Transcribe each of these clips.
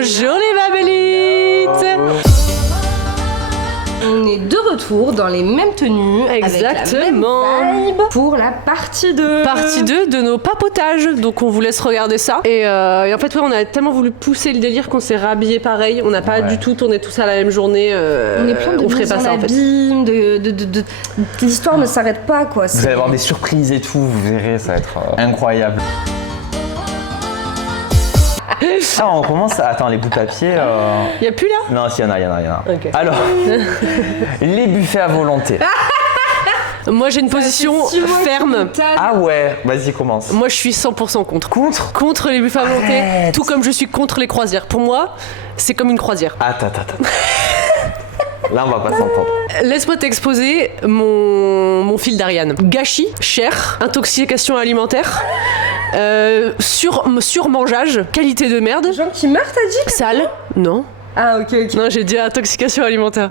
Bonjour les babélites. On est de retour dans les mêmes tenues. Exactement. Avec la même vibe pour la partie 2. Partie 2 de nos papotages. Donc on vous laisse regarder ça. Et en fait, ouais, on a tellement voulu pousser le délire qu'on s'est rhabillé pareil. On n'a pas du tout tourné tout ça la même journée. On est plein de ferait pas ça en fait. L'histoire ne s'arrête pas quoi. Vous allez avoir des surprises et tout, vous verrez, ça va être incroyable. Ah, on commence. Attends, les bouts de papier. Y a plus là? Non, s'il y en a. Okay. Alors, les buffets à volonté. Moi j'ai une position ferme. Ah ouais, vas-y, commence. Moi je suis 100% contre. Contre les buffets à volonté, Arrête. tout comme je suis contre les croisières. Pour moi, c'est comme une croisière. Attends. Là, on va pas s'entendre. Laisse-moi t'exposer mon fil d'Ariane. Gâchis, cher, intoxication alimentaire, surmangeage, qualité de merde. Des gens qui meurent, t'as dit? Sale, non. Ah ok. Non, j'ai dit intoxication alimentaire.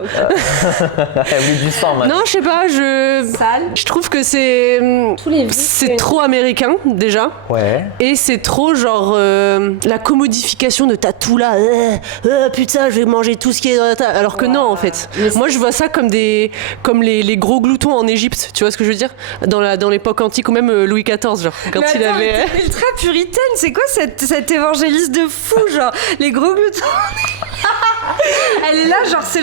Elle voulait du sang, man. Non, je sais pas, Sale. je trouve que c'est trop américain déjà. Ouais. Et c'est trop genre la commodification de ta tout là. Putain, je vais manger tout ce qui est dans la table. Alors que non en fait. Moi je vois ça comme les gros gloutons en Égypte. Tu vois ce que je veux dire? Dans l'époque antique ou même Louis XIV genre. Quand il avait. T'es ultra puritaine. C'est quoi cette évangéliste de fou genre les gros gloutons? Elle est là, genre c'est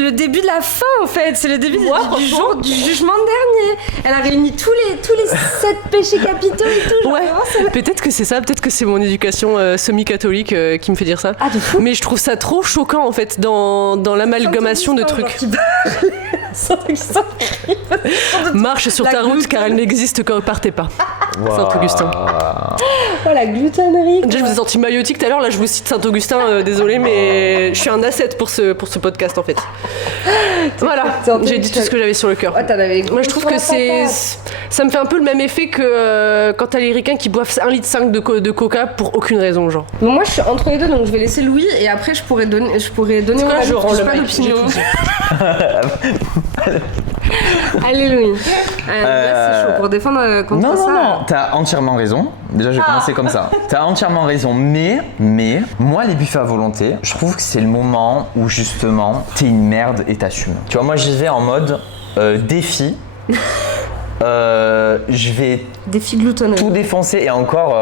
le début de la fin en fait, c'est le début du jour du jugement dernier. Elle a réuni tous les 7 péchés capitaux et tout. Genre, Ouais, vraiment, peut-être que c'est ça, peut-être que c'est mon éducation semi-catholique qui me fait dire ça. Ah, de fou. Mais je trouve ça trop choquant en fait dans l'amalgamation de trucs. Marche sur ta route car elle n'existe que par tes pas. Saint-Augustin. Oh la gloutonnerie. Déjà je vous ai senti maïotique tout à l'heure, là je vous cite Saint-Augustin, désolé mais je suis un asset pour ce podcast en fait. Voilà, j'ai dit tout ce que j'avais sur le cœur. Moi je trouve que ça me fait un peu le même effet que quand t'as les ricains qui boivent 1,5 litre de coca pour aucune raison genre. Bon, moi je suis entre les deux donc je vais laisser Louis et après je pourrais donner mon avis, je rends le pas mic, d'opinion. Allez Louis. Là c'est chaud pour défendre contre ça. Non, t'as entièrement raison. Déjà, je vais commencer comme ça. T'as entièrement raison, mais moi, les buffets à volonté, je trouve que c'est le moment où justement t'es une merde et t'assumes. Tu vois, moi j'y vais en mode défi. Je vais Défi gloutonnerie. tout défoncer et encore,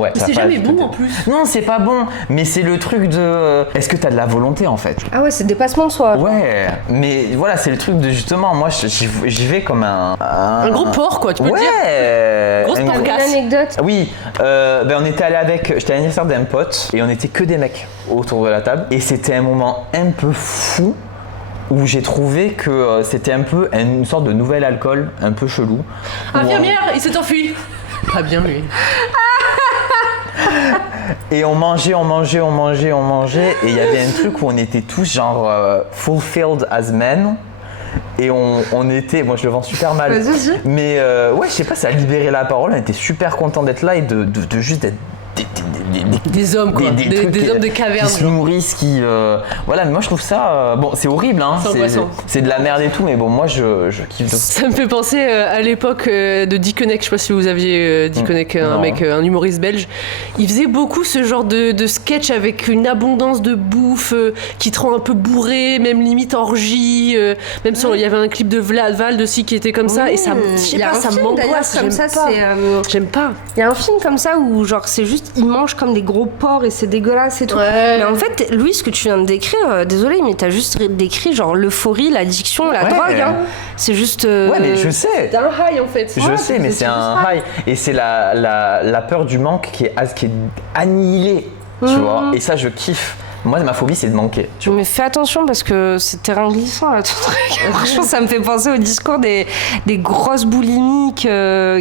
ouais. C'est jamais bon en plus. Non, c'est pas bon, mais c'est le truc de. Est-ce que t'as de la volonté en fait? Ah ouais, c'est dépassement de soi. Ouais, mais voilà, c'est le truc de justement, moi j'y vais comme un gros porc quoi, tu peux le dire. Ouais. Grosse Une porcasse. anecdote. Oui, on était allé j'étais à l'anniversaire d'un pote et on était que des mecs autour de la table et c'était un moment un peu fou où j'ai trouvé que c'était un peu une sorte de nouvel alcool un peu chelou. Infirmière, il s'est enfui. Pas bien lui. Et on mangeait et il y avait un truc où on était tous genre fulfilled as men. Et on était, moi je le vends super mal, Vas-y. mais ouais je sais pas, ça a libéré la parole, on était super contents d'être là et de juste être Des hommes quoi, des hommes de caverne. Qui se nourrissent, voilà, mais moi je trouve ça, bon c'est horrible hein, c'est de la merde et tout, mais bon moi je kiffe. Ça me fait penser à l'époque de Dickeneck, je sais pas si vous aviez Dickeneck, un humoriste belge. Il faisait beaucoup ce genre de sketch avec une abondance de bouffe qui te rend un peu bourré, même limite orgie, même si il y avait un clip de Vald aussi qui était comme ça et ça, je sais pas, ça m'angoisse, j'aime pas. Il y a un film comme ça où genre c'est juste ils mangent comme des gros porcs et c'est dégueulasse et tout. Ouais. Mais en fait, Louis, ce que tu viens de décrire, désolé, mais t'as juste décrit genre l'euphorie, l'addiction, la drogue. Hein. C'est juste. Ouais, mais je sais. C'est un high en fait. Je sais, mais c'est un high. Et c'est la peur du manque qui est annihilée. Tu vois. Et ça, je kiffe. Moi, ma phobie, c'est de manquer. Tu vois. Mais fais attention parce que c'est terrain glissant là, ton truc. Franchement, ça me fait penser au discours des grosses boulimiques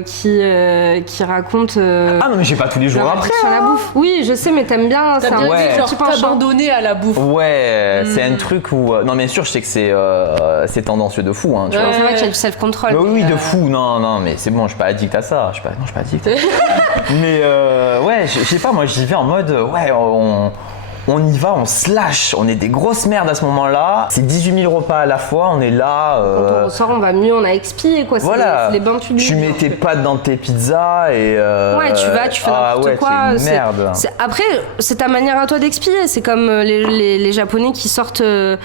qui racontent. Ah non, mais j'ai pas tous les jours après. Sur la bouffe. Oui, je sais, mais t'aimes bien. T'as bien dit, genre t'abandonner à la bouffe. Ouais, c'est un truc où. Non, bien sûr, je sais que c'est tendancieux de fou. Hein, tu vois. C'est vrai qu'il y a du self-control. Oui, de fou. Non, mais c'est bon, je suis pas addict à ça. Je suis pas addict. Mais ouais, je sais pas, moi, j'y vais en mode. Ouais, on y va, on se lâche, on est des grosses merdes à ce moment-là. C'est 18 000 repas à la fois, on est là. Quand on ressort, on va mieux, on a expié quoi. Voilà, c'est les bains tubes. tu mets tes pâtes dans tes pizzas et. Ouais, tu fais n'importe quoi. T'es une merde. Après, c'est ta manière à toi d'expier. C'est comme les Japonais qui sortent le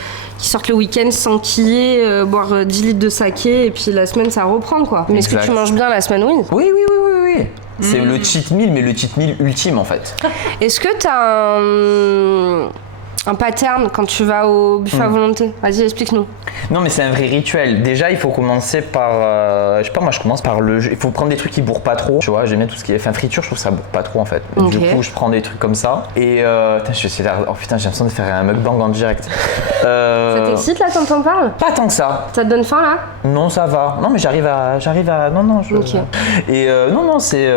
week-end sans quiller, boire 10 litres de saké et puis la semaine ça reprend quoi. Mais est-ce que tu manges bien la semaine? Oui. Oui. C'est le cheat meal, mais le cheat meal ultime en fait. Est-ce que t'as un pattern quand tu vas au buffet à volonté? Vas-y, explique-nous. Non, mais c'est un vrai rituel. Déjà, il faut commencer par. Je sais pas, moi je commence par il faut prendre des trucs qui bourrent pas trop. Tu vois, j'aime bien tout ce qui est. Enfin, friture, je trouve que ça bourre pas trop en fait. Okay. Du coup, je prends des trucs comme ça. Et. Putain, j'ai l'impression de faire un mukbang en direct. Ça t'excite là quand t'en parles? Pas tant que ça. Ça te donne faim là? Non, ça va. Non, mais j'arrive à. Non, je. Ok. Et non, c'est.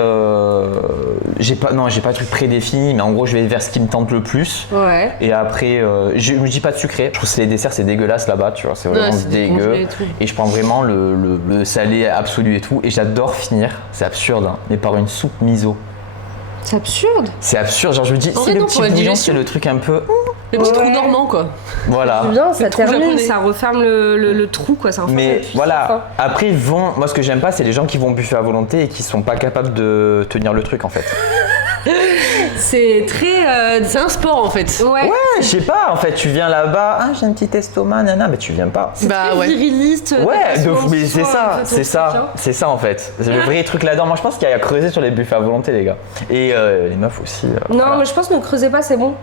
J'ai pas de truc prédéfini, mais en gros, je vais vers ce qui me tente le plus. Ouais. Et après, je me dis pas de sucré. Je trouve que les desserts, c'est dégueulasse là-bas, tu vois. C'est vraiment dégueu. Et je prends vraiment le salé absolu et tout. Et j'adore finir, c'est absurde, hein, mais par une soupe miso. C'est absurde. C'est absurde, genre je me dis, c'est le petit bouillon, c'est le truc un peu. Le petit trou normand quoi. Voilà. C'est bien, ça termine, japonais. ça referme le trou quoi. Ça referme Mais la voilà, après moi ce que j'aime pas, c'est les gens qui vont au buffet à volonté et qui sont pas capables de tenir le truc en fait. C'est très. C'est un sport en fait. Ouais. Je sais pas, en fait, tu viens là-bas, j'ai un petit estomac, nana, mais tu viens pas. C'est très viriliste. Ouais, mais c'est ça en fait. C'est le vrai truc là-dedans. Moi je pense qu'il y a à creuser sur les buffets à volonté, les gars. Et les meufs aussi. Non, voilà. mais je pense que ne creusez pas, c'est bon.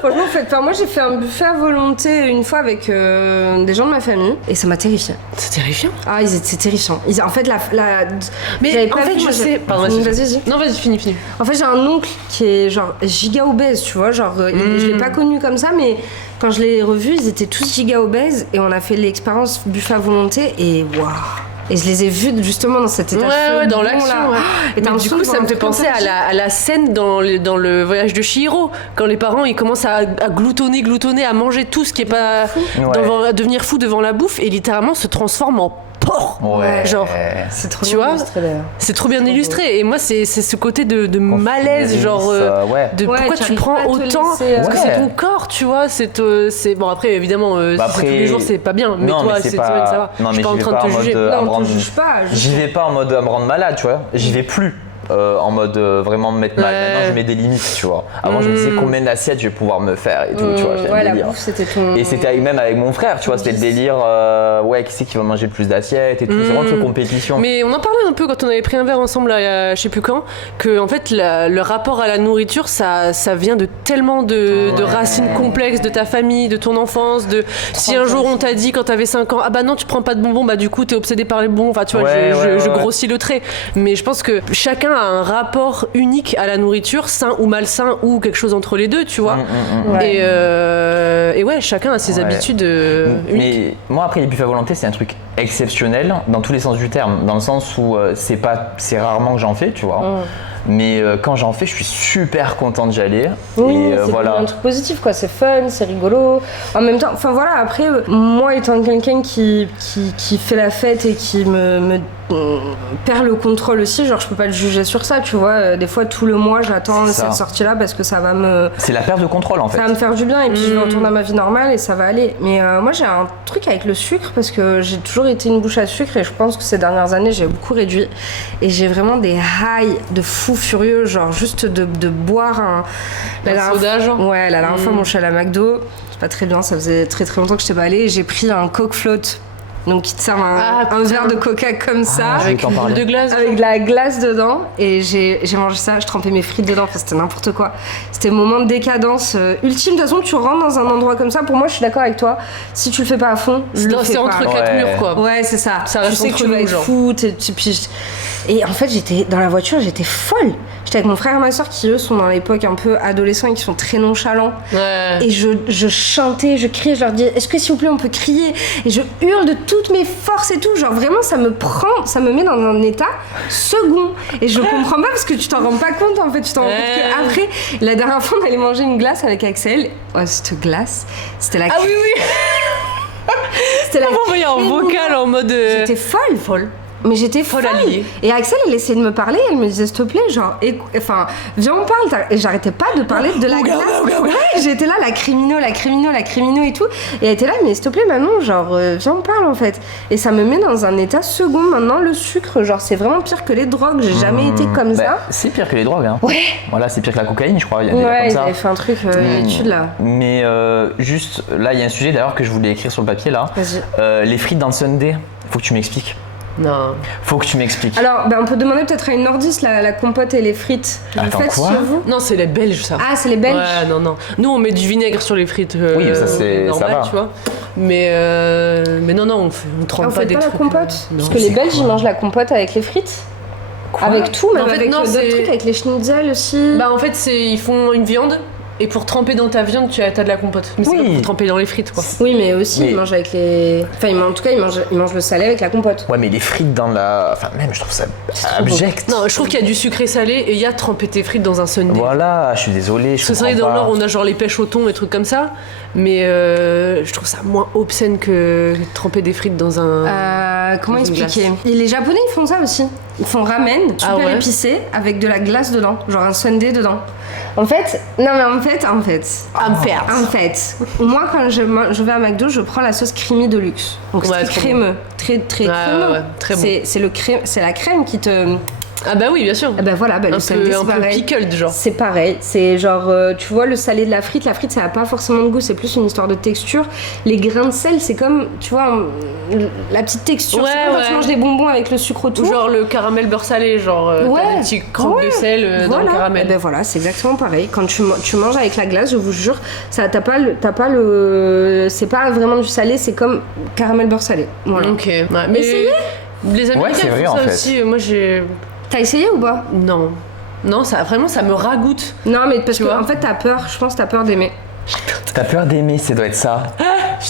Franchement, faites pas. Moi, j'ai fait un buffet à volonté une fois avec des gens de ma famille et ça m'a terrifiée. C'est terrifiant. Ah, c'est terrifiant. En fait, Mais en fait, je sais. Pardon, vas-y. Non, vas-y, finis. En fait, j'ai un oncle qui est genre giga obèse, tu vois. Genre, je l'ai pas connu comme ça, mais quand je l'ai revu, ils étaient tous giga obèses et on a fait l'expérience buffet à volonté et waouh! Et je les ai vus justement dans cet état ouais, dans l'action. Ouais. Et mais du coup, ça me fait penser à la scène dans le voyage de Chihiro, quand les parents ils commencent à gloutonner, à manger tout ce qui est pas à devenir fou devant la bouffe et littéralement se transforme en porc. Ouais. Genre, c'est trop tu bien vois, illustré d'ailleurs. c'est trop bien illustré. Et moi, c'est ce côté de malaise, genre de pourquoi tu prends autant parce que c'est ton corps, tu vois. C'est bon après évidemment si c'est tous les jours c'est pas bien, mais toi c'est ça va. Non, je suis mais pas en train de te juger. Non, je juge pas. J'y vais pas en mode à me rendre malade, tu vois. J'y vais plus. En mode vraiment me mettre mal. Maintenant, je mets des limites, tu vois. Avant, je me disais combien d'assiettes je vais pouvoir me faire et tout, tu vois. Ouais, la bouffe, c'était ton. Et c'était même avec mon frère, tu vois. C'était le délire, qui c'est qui va manger le plus d'assiettes et tout. C'est vraiment une compétition. Mais on en parlait un peu quand on avait pris un verre ensemble, là, je sais plus quand, que en fait, le rapport à la nourriture, ça vient de tellement de racines complexes de ta famille, de ton enfance. Si un jour on t'a dit quand t'avais 5 ans, ah bah non, tu prends pas de bonbons, bah du coup, t'es obsédé par les bonbons. Enfin, tu vois, je grossis le trait. Mais je pense que chacun a un rapport unique à la nourriture, sain ou malsain ou quelque chose entre les deux, tu vois. Et ouais, chacun a ses habitudes uniques. Mais moi après les buffets à volonté c'est un truc exceptionnel dans tous les sens du terme, dans le sens où c'est rarement que j'en fais, tu vois. Mais quand j'en fais, je suis super content d'y aller. Oui, et c'est voilà. un truc positif, quoi. C'est fun, c'est rigolo. En même temps, enfin voilà, après, moi étant quelqu'un qui fait la fête et qui me perd le contrôle aussi, genre je peux pas le juger sur ça, tu vois. Des fois, tout le mois, j'attends cette sortie-là parce que ça va me... C'est la perte de contrôle, en fait. Ça va me faire du bien et puis je vais retourner à ma vie normale et ça va aller. Mais moi, j'ai un truc avec le sucre parce que j'ai toujours été une bouche à sucre et je pense que ces dernières années, j'ai beaucoup réduit. Et j'ai vraiment des highs de fou furieux, genre juste de boire un soda, genre. Ouais, la dernière fois, mon chat à la McDo, c'est pas très bien, ça faisait très très longtemps que je t'ai pas allée, et j'ai pris un Coke Float. Donc qui te sert un verre de coca comme ça, avec une boule de glace, avec de la glace dedans, et j'ai mangé ça, je trempais mes frites dedans, enfin, c'était n'importe quoi. C'était le moment de décadence ultime. De toute façon, tu rentres dans un endroit comme ça, pour moi je suis d'accord avec toi, si tu le fais pas à fond, c'est entre 4 murs quoi. Ouais, c'est ça. Ça reste tu sais que tu vas être genre. fou, et en fait j'étais dans la voiture, j'étais folle. J'étais avec mon frère et ma soeur qui eux sont dans l'époque un peu adolescents et qui sont très nonchalants. Et je chantais, je criais, je leur dis est-ce que s'il vous plaît on peut crier, et je hurle de toutes mes forces et tout, genre vraiment ça me met dans un état second et je comprends pas parce que tu t'en rends pas compte en fait, tu t'en rends compte qu'après. La dernière fois on allait manger une glace avec Axel, cette glace c'était la oui c'était la envoyé en vocal en mode j'étais folle. Mais j'étais folle. Et Axel, elle essayait de me parler, elle me disait s'il te plaît, genre, viens on parle. Et j'arrêtais pas de parler de la glace. Ouais, j'étais là, la crimino et tout. Et elle était là, mais s'il te plaît, Manon, genre, viens on parle en fait. Et ça me met dans un état second. Maintenant, le sucre, genre, c'est vraiment pire que les drogues. J'ai jamais été comme ça. C'est pire que les drogues, hein. Ouais. Voilà, c'est pire que la cocaïne, je crois. Il y a ouais, ils avaient fait un truc, une étude là. Mais juste, là, il y a un sujet d'ailleurs que je voulais écrire sur le papier là. Vas-y. Les frites dans le Sunday, faut que tu m'expliques. Non. Faut que tu m'expliques. Alors, on peut demander peut-être à une nordiste la compote et les frites. Attends, vous faites quoi chez vous? Non, c'est les Belges, ça. Ah, c'est les Belges? Ouais, non. Nous, on met du vinaigre sur les frites. Oui, ça, c'est normal, ça va. Tu vois. Mais non, on trempe pas des pas trucs. la compote? Non, Parce que les Belges, ils mangent la compote avec les frites. Quoi? Avec tout, même En fait, avec non, d'autres c'est- trucs, avec les schnitzel aussi. Bah, en fait, ils font une viande. Et pour tremper dans ta viande, tu as de la compote. Mais c'est Oui. pas pour tremper dans les frites, quoi. Oui, mais aussi, Mais- ils mangent avec les... Enfin, en tout cas, ils mangent le salé avec la compote. Ouais, mais les frites dans la. Enfin, même, je trouve ça abject. Non, je trouve qu'il y a du sucré salé et il y a tremper tes frites dans un sundae. Voilà, je suis désolé, je Parce que c'est vrai, comprends dans le pas. Nord, on a genre les pêches au thon et trucs comme ça. Mais je trouve ça moins obscène que de tremper des frites dans un. Comment Dans une expliquer? Et les Japonais, ils font ça aussi. Ils font ramen, super ouais. épicé, avec de la glace dedans. Genre un sundae dedans. En fait, moi quand je vais à McDo, je prends la sauce creamy de luxe. Donc Ouais, c'est trop crémeux, très crémeux. ouais, très bon. C'est la crème qui te... Ah bah oui, bien sûr. Eh ben voilà, le sundae c'est un peu pareil. pickled, genre. C'est pareil, c'est genre, tu vois le salé de la frite ça n'a pas forcément de goût, c'est plus une histoire de texture. Les grains de sel, c'est comme, tu vois, la petite texture, Ouais, c'est comme quand ouais. tu manges des bonbons avec le sucre autour. Ou genre le caramel beurre salé, genre t'as des petits crocs de sel dans le caramel. Eh ben voilà, c'est exactement pareil. Quand tu manges avec la glace, je vous jure, ça t'as pas le, c'est pas vraiment du salé, c'est comme caramel beurre salé. Voilà. Ok. Ouais, mais Essayez. les Américains c'est vrai, font en ça fait. aussi. Moi j'ai. T'as essayé ou pas? Non, ça vraiment ça me ragoûte. Non, mais parce Tu que vois. en fait t'as peur. Je pense que t'as peur d'aimer. T'as peur d'aimer, ça doit être ça.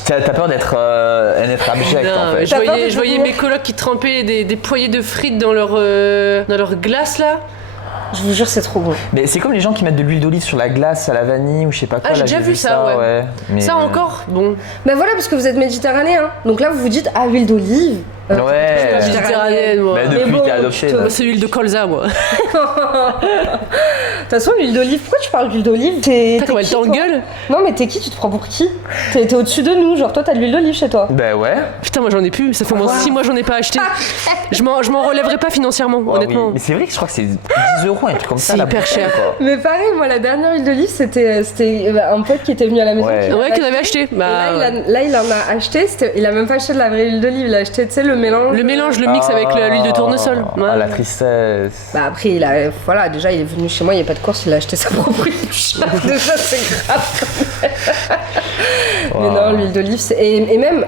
T'as peur d'être abject Non, en fait. T'as peur de je voyais devenir- mes colocs qui trempaient des poignées de frites dans leur glace là. Je vous jure, c'est trop bon. Mais c'est comme les gens qui mettent de l'huile d'olive sur la glace à la vanille ou je sais pas quoi. Ah, j'ai là, déjà vu ça, ouais. Mais, Ça encore, bon. Ben voilà, parce que vous êtes méditanéen. Donc là, vous vous dites, ah, huile d'olive. Ouais. Méditerranéenne, moi. Bah, De depuis Mais que bon, t'es adopté. putain, là. Moi, c'est l'huile de colza, moi. toute façon, l'huile d'olive, pourquoi tu parles d'huile d'olive? T'es Putain, comment elle qui, toi t'engueule. Non, mais t'es qui? Tu te prends pour qui? T'es au-dessus de nous, genre toi, t'as de l'huile d'olive chez toi. Bah ouais. Putain, moi j'en ai plus. Ça fait au moins 6 mois j'en ai pas acheté. Je m'en relèverai pas financièrement, Ah oui. honnêtement. Mais c'est vrai que je crois que c'est 10 euros, un truc comme ça. C'est la hyper bouteille, cher. quoi. Mais pareil, moi, la dernière huile d'olive, c'était un pote qui était venu à la maison. Ouais. qui Ouais, l'avait qu'on avait acheté. Et Bah, là, il en a acheté. Il a même pas acheté de la vraie huile d'olive. Il a acheté, tu sais, le mélange. le mélange, le mix avec l'huile de tournesol. Ouais. Ah, la tristesse. Bah après, voilà, déjà, il est venu chez moi, il n'y a pas de course, il a acheté sa propre huile. Déjà, c'est grave. Mais non, l'huile d'olive, c'est... Et même,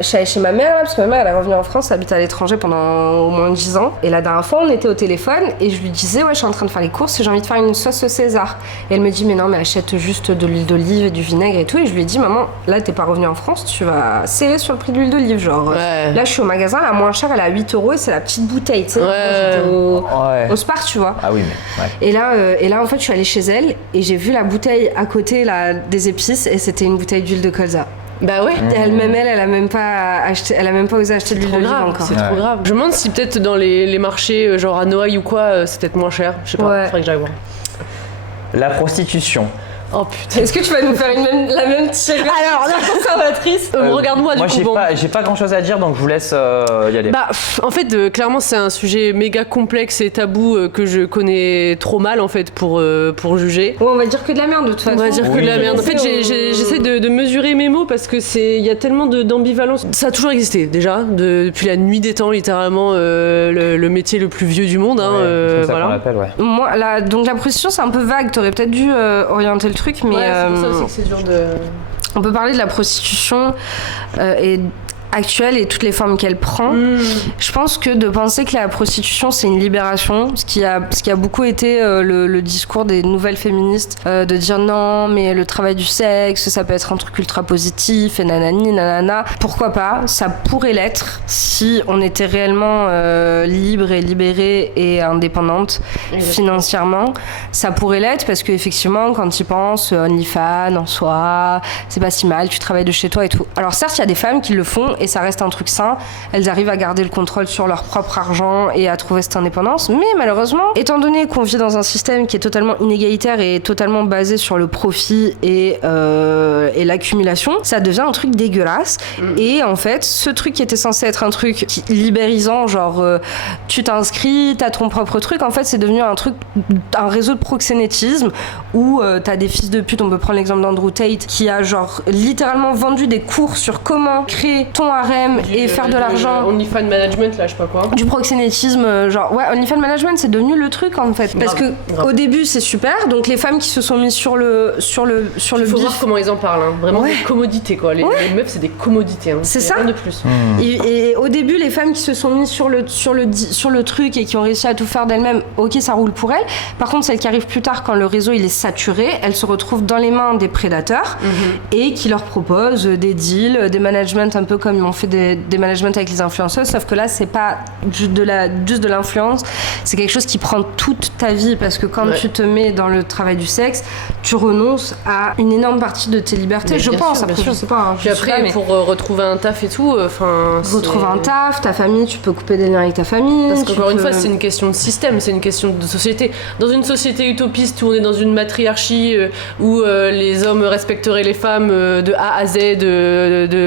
je suis allée chez ma mère, là, parce que ma mère, elle est revenue en France, elle habite à l'étranger pendant au moins 10 ans. Et la dernière fois, on était au téléphone, et je lui disais, ouais, je suis en train de faire les courses, et j'ai envie de faire une sauce César. Et elle me dit, mais non, mais achète juste de l'huile d'olive et du vinaigre et tout. Et je lui ai dit, maman, là, t'es pas revenue en France, tu vas serrer sur le prix de l'huile d'olive. Genre, Ouais. là, je suis au magasin, la moins chère, elle est à 8 € et c'est la petite bouteille, tu sais. Ouais. J'étais Ouais. au Spar, tu vois. Ah oui, mais ouais. Et là, en fait, je suis allée chez elle et j'ai vu la bouteille à côté là, des épices et c'était une bouteille d'huile de colza. Bah ouais. Et elle a même pas osé acheter de l'huile Trop d'olive grave, encore. c'est trop Ouais. grave. Je me demande si peut-être dans les marchés, genre à Noailles ou quoi, c'est peut-être moins cher. Je sais pas, Ouais. faudrait que j'aille voir. La prostitution. Oh putain. Est-ce que tu vas nous faire la même tirade Alors, là, conservatrice? regarde-moi Moi, du coup. j'ai pas grand chose à dire, donc je vous laisse y aller. Bah, en fait, clairement, c'est un sujet méga complexe et tabou que je connais trop mal en fait pour juger. Ouais, on va dire que de la merde de toute façon. On va dire que de la merde. En fait, j'essaie de mesurer mes mots parce que il y a tellement d'ambivalence. Ça a toujours existé déjà, depuis la nuit des temps, littéralement, le métier le plus vieux du monde. Hein, c'est comme ça qu'on voilà. l'appelle, ouais. Moi, donc la prostitution, c'est un peu vague. T'aurais peut-être dû orienter le truc, mais Ouais, c'est pour ça aussi que c'est dur de. on peut parler de la prostitution et actuelle et toutes les formes qu'elle prend. Je pense que de penser que la prostitution c'est une libération, ce qui a beaucoup été le discours des nouvelles féministes, de dire non mais le travail du sexe ça peut être un truc ultra positif et nanani nanana. Pourquoi pas, ça pourrait l'être si on était réellement libre et libérée et indépendante financièrement. Ça pourrait l'être parce qu'effectivement quand tu y penses, OnlyFans en soi c'est pas si mal, tu travailles de chez toi et tout. Alors certes il y a des femmes qui le font et ça reste un truc sain. Elles arrivent à garder le contrôle sur leur propre argent et à trouver cette indépendance. Mais malheureusement, étant donné qu'on vit dans un système qui est totalement inégalitaire et totalement basé sur le profit et l'accumulation, ça devient un truc dégueulasse. Et en fait, ce truc qui était censé être un truc libérisant, genre tu t'inscris, t'as ton propre truc, en fait c'est devenu un réseau de proxénétisme où t'as des fils de pute. On peut prendre l'exemple d'Andrew Tate qui a genre littéralement vendu des cours sur comment créer ton harem et faire de l'argent. OnlyFans Management, là je sais pas quoi. Du proxénétisme, genre ouais, OnlyFans Management c'est devenu le truc en fait. Parce que au début c'est super, donc les femmes qui se sont mises sur le Faut bif. voir comment ils en parlent, hein. Vraiment des commodités quoi. Les meufs c'est des commodités. Hein. C'est ça. Rien de plus. Et au début les femmes qui se sont mises sur le truc et qui ont réussi à tout faire d'elles-mêmes, ok ça roule pour elles. Par contre celles qui arrivent plus tard quand le réseau il est saturé, elles se retrouvent dans les mains des prédateurs et qui leur proposent des deals, des managements un peu comme on fait des managements avec les influenceuses, sauf que là c'est pas juste de l'influence, c'est quelque chose qui prend toute ta vie parce que quand tu te mets dans le travail du sexe, tu renonces à une énorme partie de tes libertés, je pense. Après, je sais pas. Hein, puis après, pour retrouver un taf et tout, retrouver un taf, ta famille, tu peux couper des liens avec ta famille. Parce qu'encore une fois, c'est une question de système, c'est une question de société. Dans une société utopiste où on est dans une matriarchie, où les hommes respecteraient les femmes de A à Z,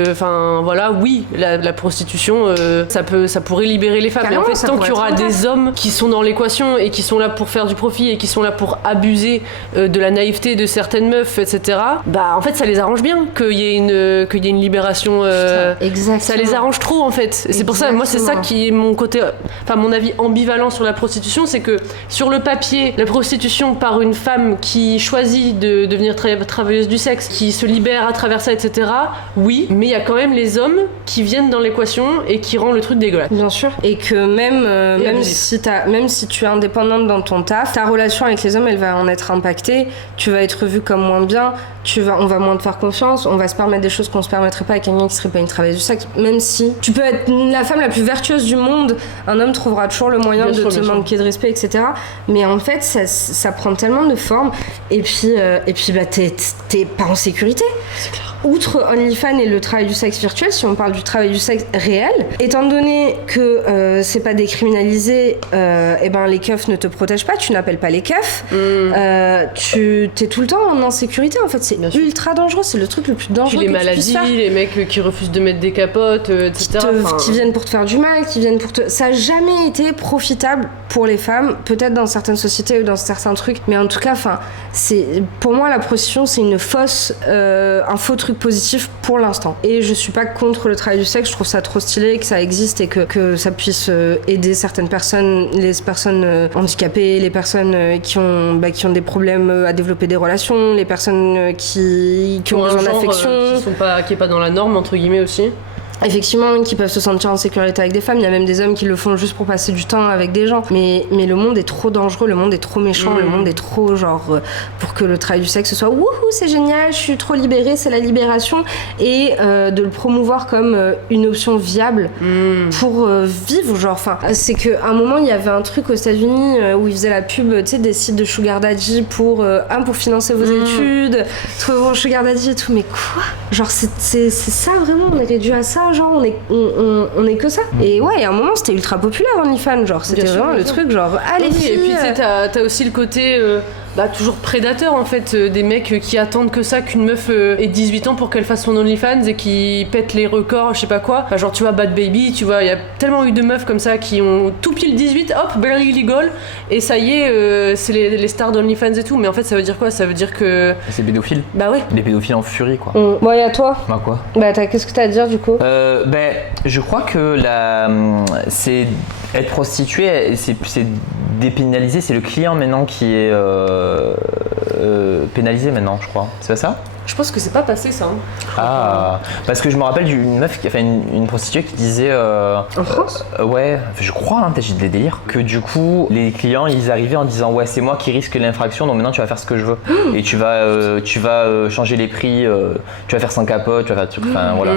enfin voilà, oui, la prostitution, ça pourrait libérer les femmes. Mais en fait, tant qu'il y aura des hommes qui sont dans l'équation et qui sont là pour faire du profit et qui sont là pour abuser de la naïveté de certaines meufs, etc. Bah en fait, ça les arrange bien qu'il y ait une libération. Ça les arrange trop en fait. C'est pour ça, moi c'est ça qui est mon côté, enfin mon avis ambivalent sur la prostitution, c'est que sur le papier, la prostitution par une femme qui choisit de devenir travailleuse du sexe, qui se libère à travers ça, etc. Oui, mais il y a quand même les hommes qui viennent dans l'équation et qui rendent le truc dégueulasse. Bien sûr. Et que même si tu es indépendante dans ton taf, ta relation avec les hommes, elle va en être impactée. Tu vas être vue comme moins bien. On va moins te faire confiance. On va se permettre des choses qu'on se permettrait pas avec quelqu'un qui serait pas une travailleuse du sexe. Même si tu peux être la femme la plus vertueuse du monde, un homme trouvera toujours le moyen de te manquer de respect, etc. Mais en fait, ça prend tellement de formes. Et puis bah, t'es pas en sécurité. C'est clair. Outre OnlyFans et le travail du sexe virtuel, si on parle du travail du sexe réel, étant donné que c'est pas décriminalisé, et ben les keufs ne te protègent pas, tu n'appelles pas les keufs, tu t'es tout le temps en insécurité en fait, c'est ultra dangereux, c'est le truc le plus dangereux. Puis les maladies, les mecs qui refusent de mettre des capotes, etc. Qui viennent pour te faire du mal, ça a jamais été profitable pour les femmes, peut-être dans certaines sociétés ou dans certains trucs, mais en tout cas, pour moi la prostitution c'est un faux truc positif pour l'instant. Et je suis pas contre le travail du sexe, je trouve ça trop stylé que ça existe et que ça puisse aider certaines personnes, les personnes handicapées, les personnes qui ont des problèmes à développer des relations, les personnes qui ont besoin d'affection. Qui est pas dans la norme, entre guillemets aussi. Effectivement, qui peuvent se sentir en sécurité avec des femmes. Il y a même des hommes qui le font juste pour passer du temps avec des gens. Mais le monde est trop dangereux, le monde est trop méchant, le monde est trop pour que le travail du sexe soit wouhou, c'est génial, je suis trop libérée, c'est la libération. Et de le promouvoir comme une option viable pour vivre. C'est qu'à un moment, il y avait un truc aux États-Unis où ils faisaient la pub, tu sais, des sites de Sugar Daddy pour financer vos études, trouver vos Sugar Daddy et tout. Mais quoi ? C'est ça vraiment, on est réduit à ça. On est que ça. Et ouais, à un moment c'était ultra populaire OnlyFans, c'était vraiment le truc allez filles. Et puis tu sais, t'as aussi le côté toujours prédateur en fait, des mecs qui attendent que ça, qu'une meuf ait 18 ans pour qu'elle fasse son OnlyFans et qui pète les records, je sais pas quoi. Enfin, tu vois Bad Baby, tu vois, il y a tellement eu de meufs comme ça qui ont tout pile 18, hop, barely legal, et ça y est, c'est les stars d'OnlyFans et tout. Mais en fait, ça veut dire quoi ? Ça veut dire que... C'est pédophile. Bah ouais. Les pédophiles en furie, quoi. Bon, et à toi ? Bah quoi ? Qu'est-ce que t'as à dire du coup ? Je crois que c'est être prostituée, c'est dépénalisé, c'est le client maintenant qui est pénalisé maintenant, je crois. C'est pas ça ? Je pense que c'est pas passé ça. Ah, parce que je me rappelle d'une meuf, une prostituée qui disait... en France ? Ouais, je crois, peut-être j'ai des délires. Que du coup, les clients, ils arrivaient en disant ouais, c'est moi qui risque l'infraction, donc maintenant tu vas faire ce que je veux. Et tu vas changer les prix, tu vas faire sans capote, tu vas faire des trucs, enfin voilà.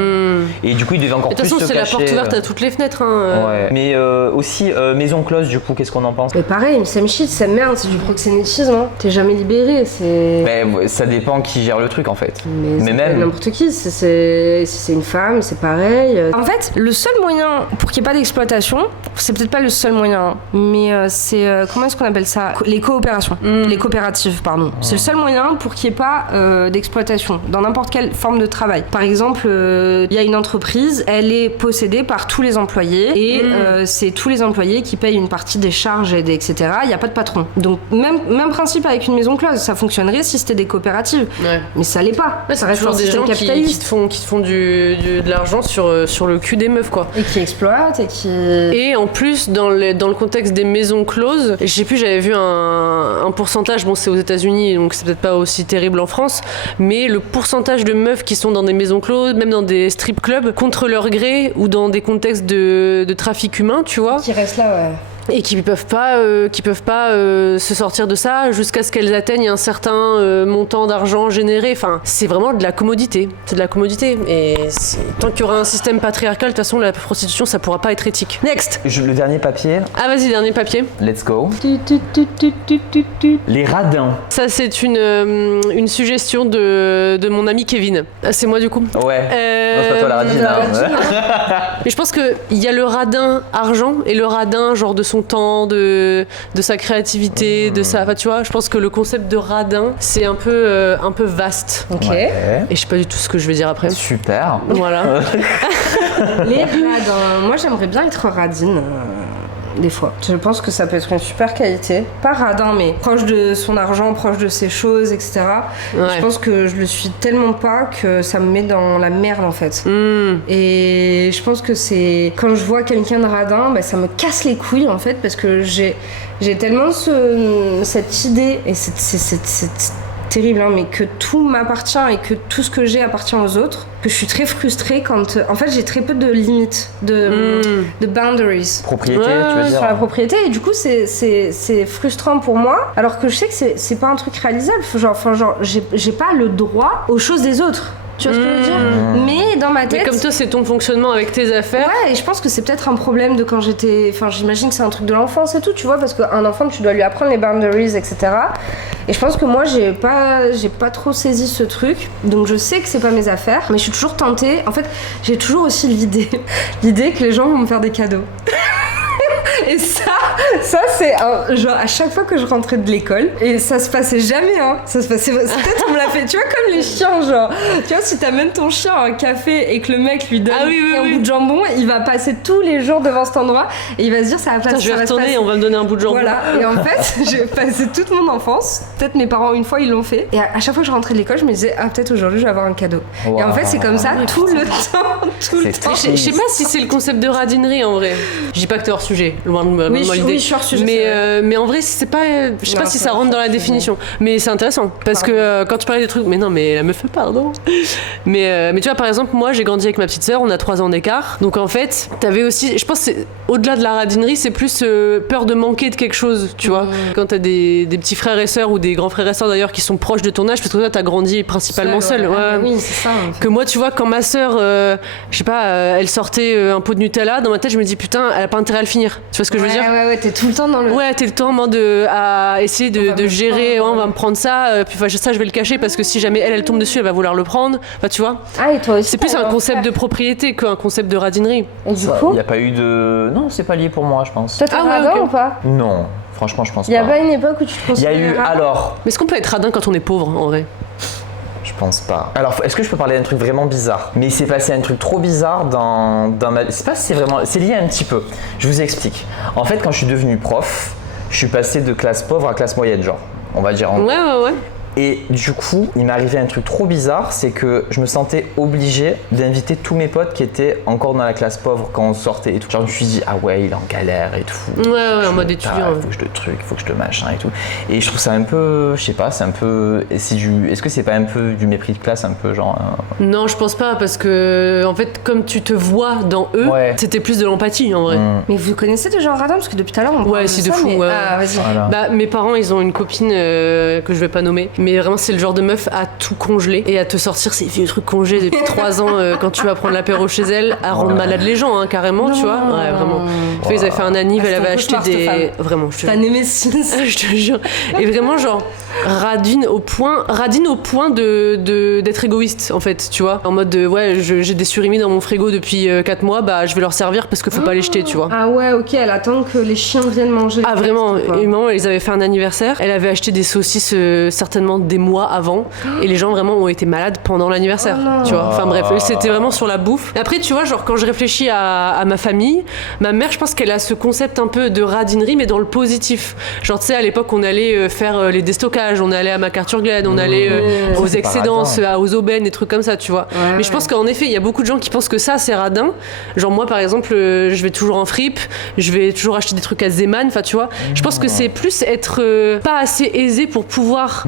Et du coup, ils devaient encore plus se cacher. De toute façon, c'est la porte ouverte à toutes les fenêtres. Ouais. Mais aussi, maison close, du coup, qu'est-ce qu'on en pense ? Mais pareil, same shit, c'est merde, c'est du proxénétisme. T'es jamais libéré, c'est... Ça dépend qui gère le truc en fait. fait. Mais c'est même n'importe qui, si c'est une femme, c'est pareil. En fait, le seul moyen pour qu'il n'y ait pas d'exploitation, c'est peut-être pas le seul moyen, mais c'est comment est-ce qu'on appelle ça, les coopérations, les coopératives, pardon. C'est le seul moyen pour qu'il n'y ait pas d'exploitation dans n'importe quelle forme de travail. Par exemple, il y a une entreprise, elle est possédée par tous les employés et c'est tous les employés qui payent une partie des charges etc. Il n'y a pas de patron. Donc même principe avec une maison close, ça fonctionnerait si c'était des coopératives. Ouais. Mais ça l'est pas. Ouais, ça reste toujours des gens qui te font de l'argent sur le cul des meufs, quoi. Et qui exploitent Et en plus, dans le contexte des maisons closes, je sais plus, j'avais vu un pourcentage, bon c'est aux États-Unis, donc c'est peut-être pas aussi terrible en France, mais le pourcentage de meufs qui sont dans des maisons closes, même dans des strip clubs, contre leur gré ou dans des contextes de trafic humain, tu vois. Qui restent là, ouais. Et qui peuvent pas se sortir de ça jusqu'à ce qu'elles atteignent un certain montant d'argent généré. Enfin, c'est vraiment de la commodité. C'est de la commodité. Et tant qu'il y aura un système patriarcal, de toute façon, la prostitution, ça pourra pas être éthique. Next. Le dernier papier. Ah, vas-y, dernier papier. Let's go. Les radins. Ça, c'est une suggestion de mon ami Kevin. Ah, c'est moi, du coup. Ouais. Non, c'est pas toi la radine. Mais je pense qu'il y a le radin argent et le radin, genre de son temps, de sa créativité, de sa... Enfin, tu vois, je pense que le concept de radin, c'est un peu vaste. Ok. Ouais. Et je sais pas du tout ce que je vais dire après. Super. Voilà. Les radins. Moi, j'aimerais bien être radine. Des fois. Je pense que ça peut être une super qualité. Pas radin, mais proche de son argent, proche de ses choses, etc. Ouais. Je pense que je le suis tellement pas que ça me met dans la merde, en fait. Et je pense que c'est... Quand je vois quelqu'un de radin, bah, ça me casse les couilles, en fait, parce que j'ai tellement cette idée, et c'est terrible, hein, mais que tout m'appartient et que tout ce que j'ai appartient aux autres, que je suis très frustrée quand... En fait, j'ai très peu de limites, de boundaries. Propriété, tu veux dire? Sur la propriété, et du coup, c'est frustrant pour moi, alors que je sais que c'est pas un truc réalisable. Genre, j'ai pas le droit aux choses des autres. Tu vois ce que je veux dire? Mais dans ma tête... Mais comme toi, c'est ton fonctionnement avec tes affaires. Ouais, et je pense que c'est peut-être un problème de quand j'étais... Enfin, j'imagine que c'est un truc de l'enfance et tout, tu vois, parce qu'un enfant, tu dois lui apprendre les boundaries, etc. Et je pense que moi, j'ai pas trop saisi ce truc, donc je sais que c'est pas mes affaires, mais je suis toujours tentée. En fait, j'ai toujours aussi l'idée que les gens vont me faire des cadeaux. Et ça c'est genre à chaque fois que je rentrais de l'école, et ça se passait jamais, hein. Ça se passait, peut-être on me l'a fait, tu vois, comme les chiens, genre, tu vois, si t'amènes ton chien à un café et que le mec lui donne un bout de jambon, il va passer tous les jours devant cet endroit et il va se dire ça va passer. Je vais retourner et on va me donner un bout de jambon. Voilà, et en fait, j'ai passé toute mon enfance, peut-être mes parents une fois ils l'ont fait, et à chaque fois que je rentrais de l'école, je me disais peut-être aujourd'hui je vais avoir un cadeau. Wow. Et en fait, c'est comme ça tout le temps. Je sais pas si c'est le concept de radinerie en vrai. Je dis pas que t'es hors sujet. Oui, je suis hors sujet. Mais en vrai, c'est pas. Je sais pas si ça rentre dans la définition. Mais c'est intéressant. Parce que quand tu parlais des trucs. Mais non, mais la meuf, pardon. Mais tu vois, par exemple, moi, j'ai grandi avec ma petite sœur, on a 3 ans d'écart. Donc en fait, t'avais aussi. Je pense que au-delà de la radinerie, c'est plus peur de manquer de quelque chose, tu vois. Quand t'as des petits frères et sœurs ou des grands frères et sœurs d'ailleurs qui sont proches de ton âge, parce que toi, t'as grandi principalement seule. Ouais. Oui, c'est ça. Que moi, tu vois, quand ma sœur, je sais pas, elle sortait un pot de Nutella, dans ma tête, je me dis putain, elle a pas intérêt à le finir. Tu vois ce que je veux dire? Ouais, t'es tout le temps dans le... Ouais, t'es le temps à essayer de gérer, on va me prendre ça, puis ça je vais le cacher parce que si jamais elle tombe dessus, elle va vouloir le prendre, enfin tu vois. Ah, et toi aussi. C'est plus un concept de propriété qu'un concept de radinerie. Et du coup, il n'y a pas eu de... Non, c'est pas lié pour moi, je pense. Toi, t'es radin ou pas? Non, franchement, je pense pas. Il y a pas une époque où tu te considères Il y a eu, radin? alors... Mais est-ce qu'on peut être radin quand on est pauvre, en vrai? Je pense pas. Alors, est-ce que je peux parler d'un truc vraiment bizarre? Mais il s'est passé un truc trop bizarre dans ma... C'est pas si c'est vraiment... C'est lié un petit peu. Je vous explique. En fait, quand je suis devenu prof, je suis passé de classe pauvre à classe moyenne, genre. On va dire en... Ouais. Et du coup, il m'est arrivé un truc trop bizarre, c'est que je me sentais obligé d'inviter tous mes potes qui étaient encore dans la classe pauvre quand on sortait et tout. Genre, je me suis dit, ah ouais, il est en galère et tout. Ouais, en mode étudiant. Il faut que je te truc, il faut que je te machin et tout. Et je trouve ça un peu, je sais pas, c'est un peu... Est-ce que c'est pas un peu du mépris de classe, un peu genre... Non, je pense pas, parce que, en fait, comme tu te vois dans eux, c'était plus de l'empathie, en vrai. Mais vous connaissez des gens radins? Parce que depuis tout à l'heure, on parle de ça, fou, mais... ouais. Ah, vas-y. Voilà. Bah, mes parents, ils ont une copine que je vais pas nommer, mais vraiment c'est le genre de meuf à tout congeler et à te sortir ces vieux trucs congelés depuis 3 ans quand tu vas prendre l'apéro chez elle, à rendre malade les gens, carrément, tu vois. Ouais, vraiment. Tu vois, ils avaient fait un anniv, elle avait acheté des... Vraiment, je te jure. Ta némésis. Je te jure. Et vraiment, genre, radine au point d'être égoïste, en fait, tu vois. En mode de, ouais, j'ai des surimi dans mon frigo depuis 4 mois, bah je vais leur servir parce qu'il faut pas les jeter, tu vois. Ah ouais, ok, elle attend que les chiens viennent manger. Ah vraiment, et maman, ils avaient fait un anniversaire, elle avait acheté des saucisses certainement des mois avant, et les gens vraiment ont été malades pendant l'anniversaire, tu vois. Enfin bref, c'était vraiment sur la bouffe. Et après, tu vois, genre quand je réfléchis à ma famille, ma mère, je pense qu'elle a ce concept un peu de radinerie, mais dans le positif. Genre, tu sais, à l'époque, on allait faire les déstockages, on allait à MacArthur-Glen, on allait aux excedences, aux aubaines, des trucs comme ça, tu vois. Mais je pense qu'en effet, il y a beaucoup de gens qui pensent que ça, c'est radin. Genre moi, par exemple, je vais toujours en fripe, je vais toujours acheter des trucs à Zeman, enfin, tu vois. Je pense que c'est plus être pas assez aisé pour pouvoir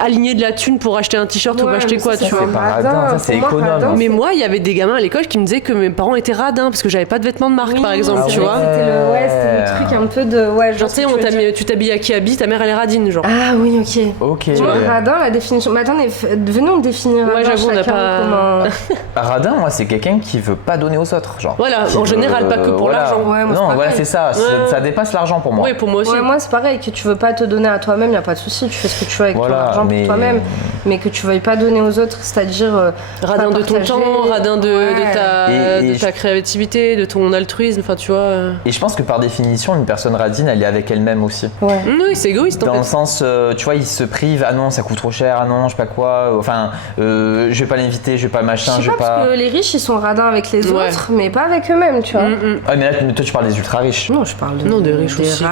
aligner de la thune pour acheter un t-shirt ou acheter quoi, tu vois. C'est pas radin, ça c'est économe. Mais moi, il y avait des gamins à l'école qui me disaient que mes parents étaient radins parce que j'avais pas de vêtements de marque, par exemple, tu vois. C'était le truc un peu de... Ouais, genre, tu sais, tu t'habilles à Kiabi, ta mère elle est radine, genre. Ah oui, ok. Ok. Radin, la définition... Mais attendez, venons définir radin. Ouais, j'avoue, on n'a pas... Radin, moi, c'est quelqu'un qui veut pas donner aux autres, genre. Voilà, en général, pas que pour l'argent. Ouais, moi, non, voilà, c'est ça. Ça dépasse l'argent pour moi. Oui, pour moi aussi. Ouais, moi, c'est pareil, que tu veux pas te donner à toi-même, y a pas de souci, tu fais ce que tu veux avec ton argent pour toi-même, mais que tu veuilles pas donner aux autres, c'est-à-dire radin de ton temps, radin de ta créativité, de ton altruisme, enfin tu vois. Et je pense que par définition, une personne radine, elle est avec elle-même aussi. Ouais. Oui, c'est égoïste en fait. Dans le sens, tu vois, il se prive, ah non, ça coûte trop cher, ah non, je sais pas quoi, enfin, je vais pas l'inviter, je vais pas machin, je sais pas. Parce que les riches, ils sont radins avec les autres, mais pas avec eux-mêmes, tu vois. Ah, mais là, toi, tu parles des ultra riches. Non, je parle des riches aussi,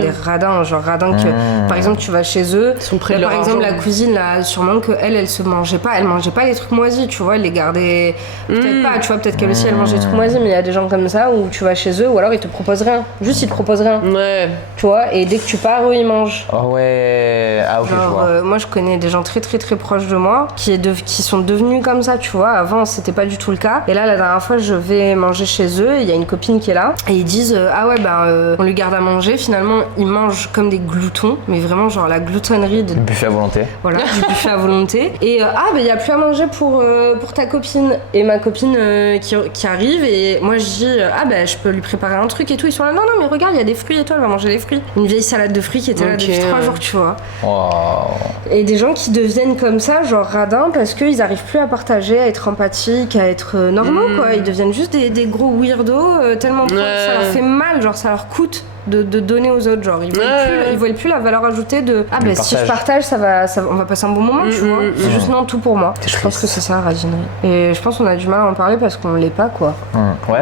des radins, genre radins que, par exemple, tu vas chez eux, ils sont près de leur par exemple, argent. la cousine, là, sûrement que elle se mangeait pas, elle mangeait pas les trucs moisis, tu vois, elle les gardait, peut-être pas, tu vois, peut-être qu'elle aussi, elle mangeait des trucs moisis, mais il y a des gens comme ça où tu vas chez eux, ou alors ils te proposent rien, juste ils te proposent rien. Ouais. Tu vois, et dès que tu pars, eux, ils mangent. Oh ouais, ah ok, genre, je vois. moi, je connais des gens très très très proches de moi qui sont devenus comme ça, tu vois. Avant, c'était pas du tout le cas. Et là, la dernière fois, je vais manger chez eux, il y a une copine qui est là, et ils disent ah ouais, on lui garde à manger. Finalement, ils mangent comme des gloutons, mais vraiment, genre la gloutonnerie de. Du buffet à volonté. Voilà, du buffet à volonté. Et il y a plus à manger pour ta copine. Et ma copine qui arrive, et moi, je dis je peux lui préparer un truc et tout. Ils sont là, non, mais regarde, il y a des fruits et tout, elle va manger les fruits. Une vieille salade de fruits qui était là depuis 3 jours, tu vois. Wow. Et des gens qui deviennent comme ça, genre radins, parce qu'ils arrivent plus à partager, à être empathiques, à être normaux, quoi. Ils deviennent juste des gros weirdos, tellement ça leur fait mal, genre ça leur coûte de donner aux autres, genre ils voient plus la valeur ajoutée de si je partage on va passer un bon moment, tu vois. C'est juste non, tout pour moi. Je pense que c'est ça la radinerie. Et je pense qu'on a du mal à en parler parce qu'on l'est pas, quoi. Ouais,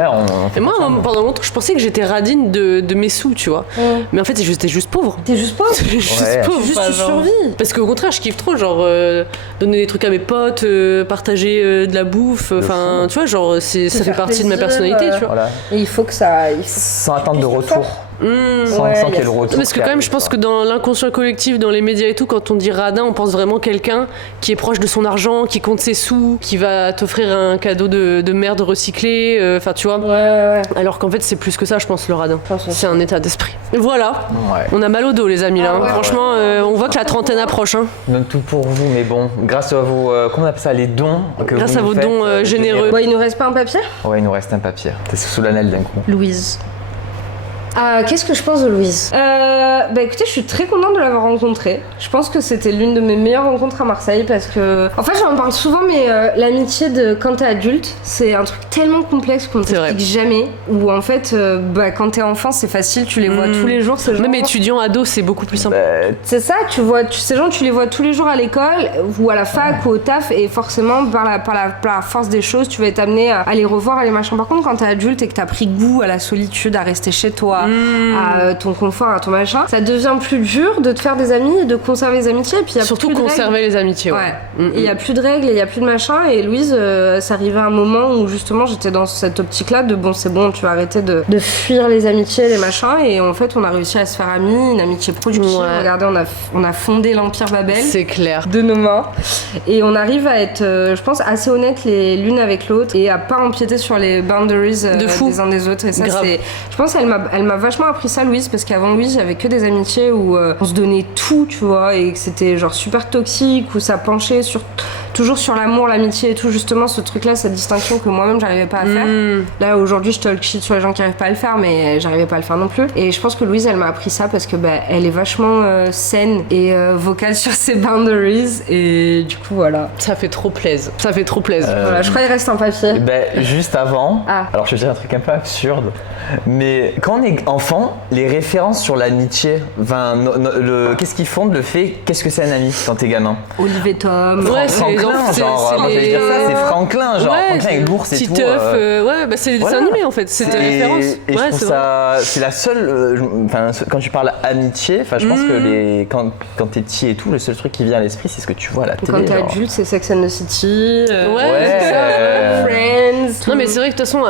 et moi pendant longtemps je pensais que j'étais radine de mes sous, tu vois. Mais en fait j'étais juste pauvre. T'es juste pauvre. Juste pauvre, juste tu survis. Parce qu'au contraire je kiffe trop, genre donner des trucs à mes potes, partager de la bouffe, enfin tu vois, genre ça fait partie de ma personnalité, tu vois. Voilà. Et il faut que ça sans attendre de retour. Sans qu'il y ait le retour. Parce que quand même je pense que dans l'inconscient collectif, dans les médias et tout, quand on dit radin, on pense vraiment quelqu'un qui est proche de son argent, qui compte ses sous, qui va t'offrir un cadeau de merde recyclée, enfin tu vois. Ouais. Alors qu'en fait c'est plus que ça, je pense, le radin. C'est un état d'esprit. Voilà. Ouais. On a mal au dos les amis là. Franchement on voit que la trentaine approche. Même tout pour vous, mais bon, grâce à vos, comment on appelle ça, les dons que grâce vous à vos faites, dons généreux. Il nous reste pas un papier ? Ouais, il nous reste un papier. T'es sous la naile d'un coup. Louise. Qu'est-ce que je pense de Louise ? Écoutez, je suis très contente de l'avoir rencontrée. Je pense que c'était l'une de mes meilleures rencontres à Marseille parce que, en fait, j'en parle souvent, mais l'amitié de quand t'es adulte, c'est un truc tellement complexe qu'on ne t'explique jamais. Ou en fait, quand t'es enfant, c'est facile, tu les vois tous les jours. Ces gens. Même étudiant, ado, c'est beaucoup plus simple. C'est ça, ces gens, tu les vois tous les jours à l'école ou à la fac ou au taf, et forcément, par la force des choses, tu vas être amené à les revoir, à les machins. Par contre, quand t'es adulte et que t'as pris goût à la solitude, à rester chez toi, à ton confort, à ton machin, ça devient plus dur de te faire des amis et de conserver les amitiés. Et puis y a surtout plus de conserver règles. Les amitiés. Ouais. Et il y a plus de règles et il y a plus de machin. Et Louise, ça arrivait à un moment où justement j'étais dans cette optique-là de c'est bon, tu vas arrêter de fuir les amitiés, les machins. Et en fait, on a réussi à se faire amis, une amitié productive. Ouais. Regardez, on a fondé l'Empire Babel. C'est clair. De nos mains. Et on arrive à être, je pense, assez honnêtes l'une avec l'autre et à pas empiéter sur les boundaries des uns des autres. Et ça, je pense, elle m'a m'a vachement appris ça, Louise, parce qu'avant Louise, j'avais que des amitiés où on se donnait tout, tu vois, et que c'était genre super toxique, où ça penchait toujours sur l'amour, l'amitié et tout, justement, ce truc-là, cette distinction que moi-même, j'arrivais pas à faire. Là, aujourd'hui, je talk shit sur les gens qui arrivent pas à le faire, mais j'arrivais pas à le faire non plus. Et je pense que Louise, elle m'a appris ça parce que elle est vachement saine et vocale sur ses boundaries, et du coup, voilà. Ça fait trop plaisir. Ça fait trop plaisir. Voilà, je crois qu'il reste un papier. Juste avant, alors je vais dire un truc un peu absurde, mais quand on est enfant, les références sur l'amitié, qu'est-ce qui fonde le fait, qu'est-ce que c'est un ami quand t'es gamin? Olive et Tom. Ouais, c'est les Franklin, genre, moi j'allais dire ça, c'est Franklin, genre Franklin avec l'ours et tout. Titeuf, ouais, c'est des dessins animés en fait, c'était référence. Et je trouve ça, c'est la seule, quand tu parles amitié, je pense que quand t'es petit et tout, le seul truc qui vient à l'esprit, c'est ce que tu vois à la télé. Quand t'es adulte, c'est Sex and the City, Friends. Non mais c'est vrai que de toute façon,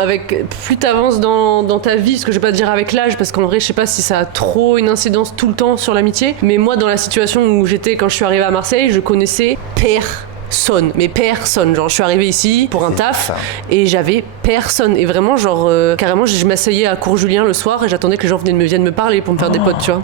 plus t'avances dans ta vie, ce que je vais pas te dire avec l'âge, parce qu'en vrai je sais pas si ça a trop une incidence tout le temps sur l'amitié, mais moi dans la situation où j'étais quand je suis arrivée à Marseille, je connaissais personne, genre je suis arrivée ici pour un taf et j'avais personne, et vraiment genre carrément je m'asseyais à Cours Julien le soir et j'attendais que les gens viennent me parler pour me faire des potes, tu vois.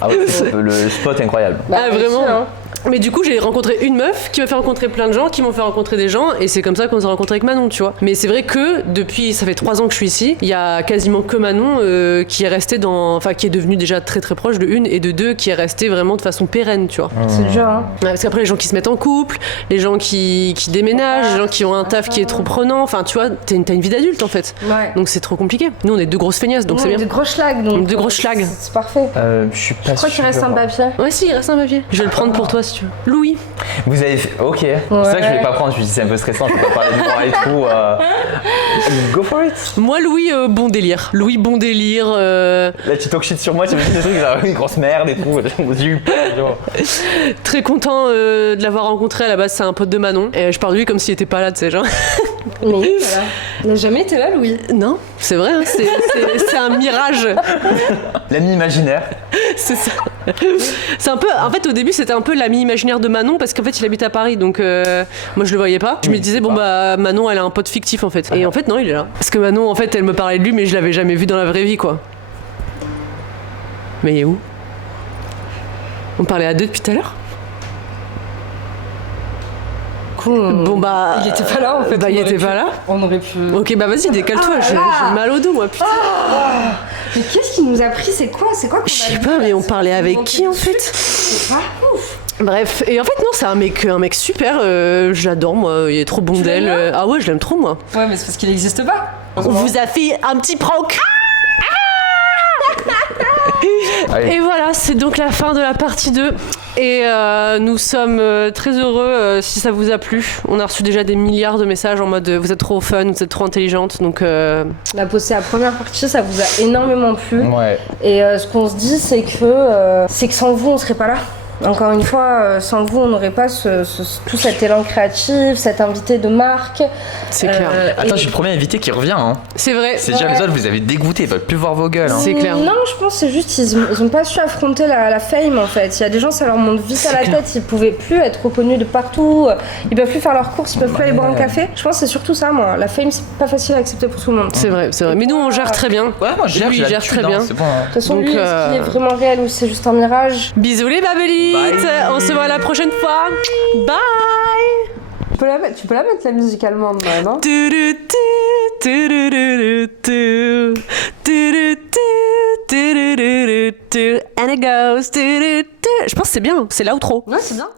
Ah ouais, le spot incroyable. Vraiment hein. Mais du coup j'ai rencontré une meuf qui m'a fait rencontrer plein de gens, qui m'ont fait rencontrer des gens, et c'est comme ça qu'on s'est rencontré avec Manon, tu vois. Mais c'est vrai que depuis, ça fait 3 ans que je suis ici, il y a quasiment que Manon qui est restée qui est devenue déjà très très proche de une, et de deux qui est restée vraiment de façon pérenne, tu vois. C'est dur hein. Ouais, parce qu'après les gens qui se mettent en couple, les gens qui déménagent, les gens qui ont un taf qui est trop prenant, enfin tu vois, t'as une vie d'adulte en fait. Ouais. Donc c'est trop compliqué. Nous on est 2 grosses feignasses, donc c'est bien. 2 gros schlags, donc 2 gros schlags. C'est parfait. Je suis pas sûr. Je crois qu'il reste un papier. Ouais si, il reste un papier. Je vais le prendre pour toi si tu veux. Louis. Vous avez fait... Ok. C'est vrai que je voulais pas prendre, je me suis dit c'est un peu stressant, je peux pas parler du moi et tout. Go for it. Moi Louis, bon délire. Louis, bon délire. Là tu talk shit sur moi, tu me dis des trucs genre une grosse merde et tout. J'ai eu peur, genre. Très content de l'avoir rencontré, à la base c'est un pote de Manon. Et je parle de lui comme s'il était pas là, tu sais, genre. Mais voilà. Il n'a jamais été là, Louis. Non, c'est vrai, hein, c'est un mirage. L'ami imaginaire. C'est ça. C'est un peu, en fait au début c'était un peu l'ami imaginaire de Manon, parce qu'en fait il habite à Paris, donc moi je le voyais pas. Je me disais Manon elle a un pote fictif en fait. Et en fait non, il est là. Parce que Manon en fait elle me parlait de lui, mais je l'avais jamais vu dans la vraie vie quoi. Mais il est où? On parlait à 2 depuis tout à l'heure? Bon il était pas là en fait. Il était pas là. On aurait pu. Ok vas-y décale-toi, j'ai mal au dos moi putain. Mais qu'est-ce qui nous a pris? C'est quoi Je sais pas, mais on parlait avec qui en fait? C'est pas ouf. Bref, et en fait non, c'est un mec super, je l'adore moi, il est trop bon d'elle. Ah ouais, je l'aime trop moi. Ouais mais c'est parce qu'il n'existe pas. On vous a fait un petit prank. Et voilà, c'est donc la fin de la partie 2. Et nous sommes très heureux si ça vous a plu. On a reçu déjà des milliards de messages en mode vous êtes trop fun, vous êtes trop intelligente. Donc on a posté la première partie, ça vous a énormément plu. Ouais. Et ce qu'on se dit, c'est que sans vous, on serait pas là. Encore une fois, sans vous, on n'aurait pas tout cet élan créatif, cet invité de marque. C'est clair. Attends, j'ai le premier invité qui revient. Hein. C'est vrai. C'est déjà les autres, vous avez dégoûté, ils veulent plus voir vos gueules. Hein. C'est clair. Non, je pense que c'est juste qu'ils ont pas su affronter la fame en fait. Il y a des gens, ça leur monte vite à la tête, ils pouvaient plus être reconnus de partout, ils peuvent plus faire leurs courses, ils peuvent plus aller boire un café. Je pense que c'est surtout ça, moi. La fame, c'est pas facile à accepter pour tout le monde. C'est vrai. Mais nous, on gère très bien. Ouais, moi je Lui, il gère très bien. C'est bon, hein. De toute façon, lui, est-ce qu'il est vraiment réel ou c'est juste un mirage? Bisous les babelites. On se voit la prochaine fois. Bye. Tu peux la mettre la musique allemande, non? And it goes. Je pense que c'est bien, c'est l'outro. Ouais, c'est bien.